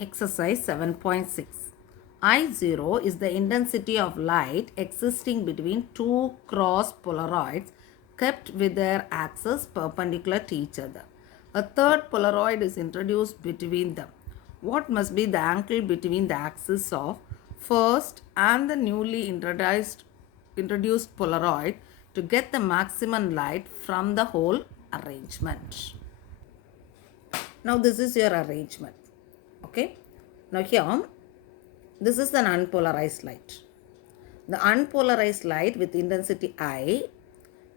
Exercise 7.6. I0 is the intensity of light existing between two cross Polaroids kept with their axes perpendicular to each other. A third Polaroid is introduced between them. What must be the angle between the axis of first and the newly introduced Polaroid to get the maximum light from the whole arrangement? Now this is your arrangement. Okay. Now here, this is an unpolarized light. The unpolarized light with intensity I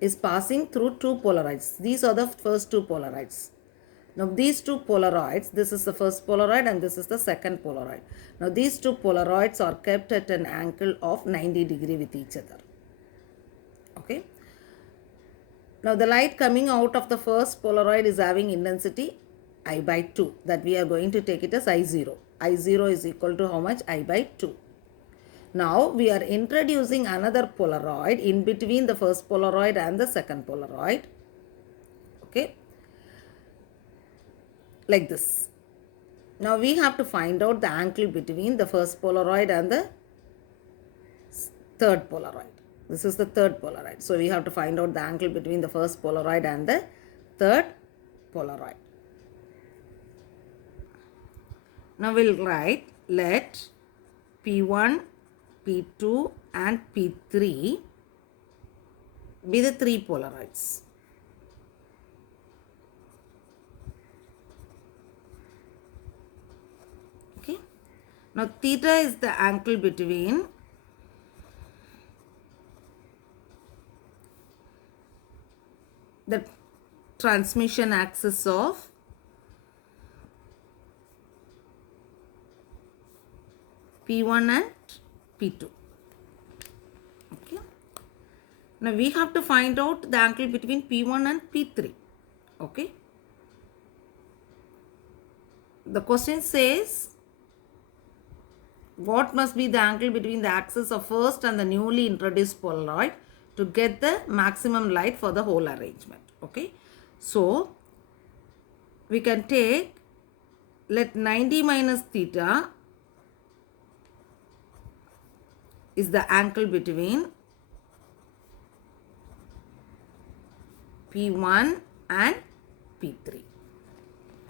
is passing through two polarites. These are the first two polarites. Now these two polarites, this is the first polaroid and this is the second polaroid. Now these two polarides are kept at an angle of 90 degree with each other. Okay. Now the light coming out of the first polaroid is having intensity I by 2, that we are going to take it as I0. I0 is equal to how much? I by 2. Now we are introducing another polaroid in between the first polaroid and the second polaroid. Okay. Like this. Now we have to find out the angle between the first polaroid and the third polaroid. This is the third polaroid. So we have to find out the angle between the first polaroid and the third polaroid. Now we'll write, let P1, P2 and P3 be the three polarides. Okay. Now theta is the angle between the transmission axis of P1 and P2. Okay. Now we have to find out the angle between P1 and P3. Okay. The question says, what must be the angle between the axis of first and the newly introduced polaroid to get the maximum light for the whole arrangement? Okay. So we can take, let 90 minus theta is the angle between P1 and P3.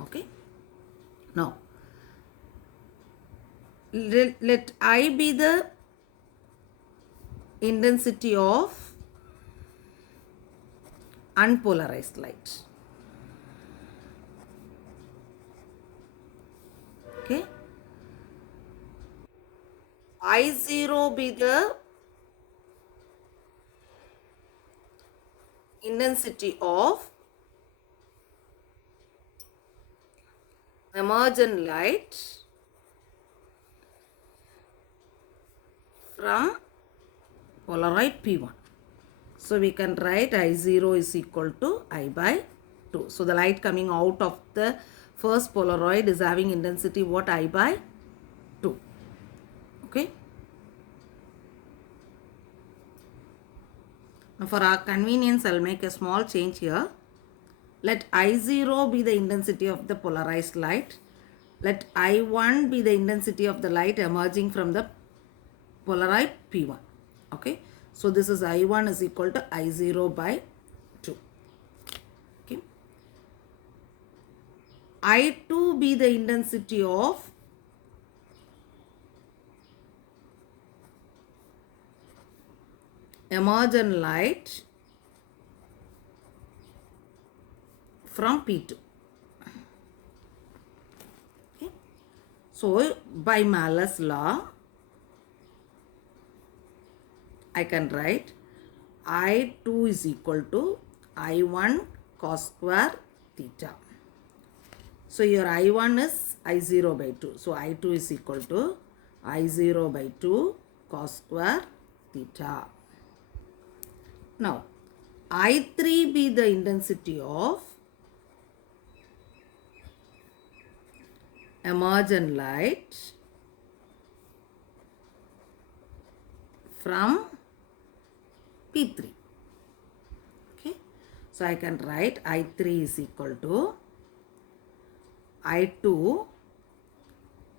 Okay. Now, let I be the intensity of unpolarized light. Okay. I0 be the intensity of emergent light from polaroid P1. So we can write I0 is equal to I by 2. So the light coming out of the first polaroid is having intensity what? I by 2. Okay. Now for our convenience, I'll make a small change here. Let I0 be the intensity of the polarized light. Let I1 be the intensity of the light emerging from the polaroid P1. Okay. So this is I1 is equal to I0 by 2. Okay. I2 be the intensity of emergent light from P2. Okay. So by Malus law, I can write I2 is equal to I1 cos square theta. So your I1 is I0 by 2. So I2 is equal to I0 by 2 cos square theta. Now I3 be the intensity of emergent light from P3. Okay. So I can write I3 is equal to I2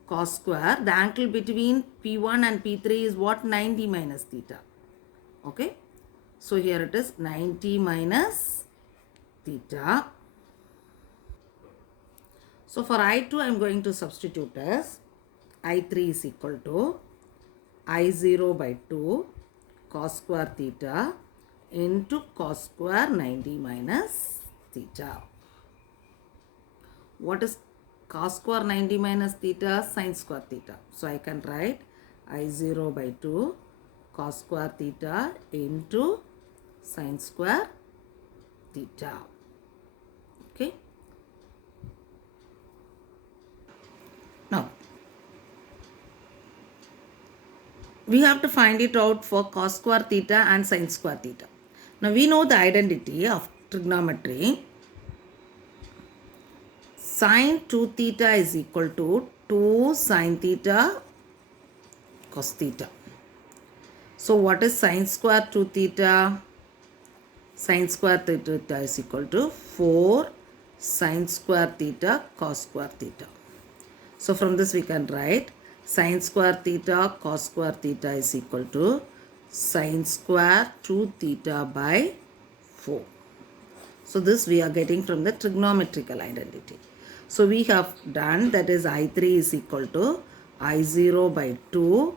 cos square. The angle between P1 and P3 is what? 90 minus theta. Okay. So here it is 90 minus theta. So for I2 I am going to substitute as I3 is equal to I0 by 2 cos square theta into cos square 90 minus theta. What is cos square 90 minus theta? Sin square theta. So I can write I0 by 2 cos square theta into sin square theta. Okay. Now we have to find it out for cos square theta and sin square theta. Now we know the identity of trigonometry. Sin 2 theta is equal to 2 sin theta cos theta. So what is sin square 2 theta? Sin square theta is equal to 4 sin square theta cos square theta. So from this we can write sin square theta cos square theta is equal to sin square 2 theta by 4. So this we are getting from the trigonometrical identity. So we have done, that is I3 is equal to I0 by 2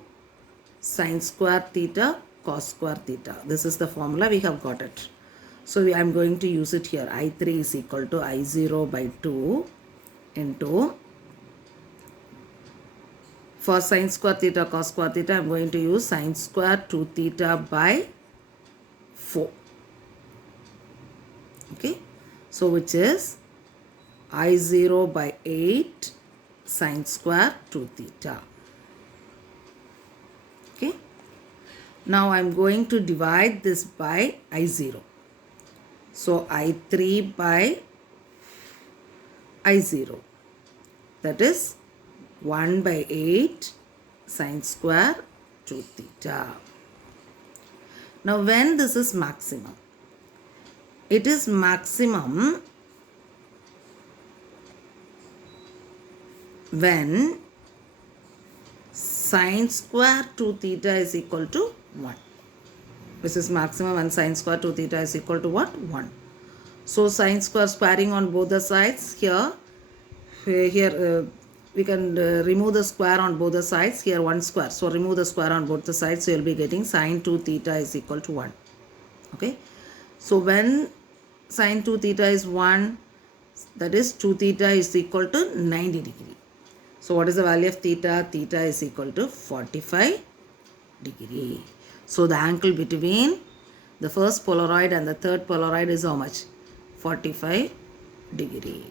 sin square theta cos square theta. This is the formula, we have got it. So I am going to use it here. I3 is equal to I0 by 2 into, for sin square theta cos square theta I am going to use sin square 2 theta by 4. Okay. So which is I0 by 8 sin square 2 theta. Okay. Now I am going to divide this by I0. So I3 by I0, that is 1 by 8 sin square 2 theta. Now when this is maximum, it is maximum when sin square 2 theta is equal to 1. This is maximum when sin square 2 theta is equal to what? 1. So sin square squaring on both the sides. Here we can remove the square on both the sides. Here 1 square. So remove the square on both the sides. So you will be getting sin 2 theta is equal to 1. Okay. So when sin 2 theta is 1, that is 2 theta is equal to 90 degree. So what is the value of theta? Theta is equal to 45 degree. So the angle between the first Polaroid and the third Polaroid is how much? 45 degree.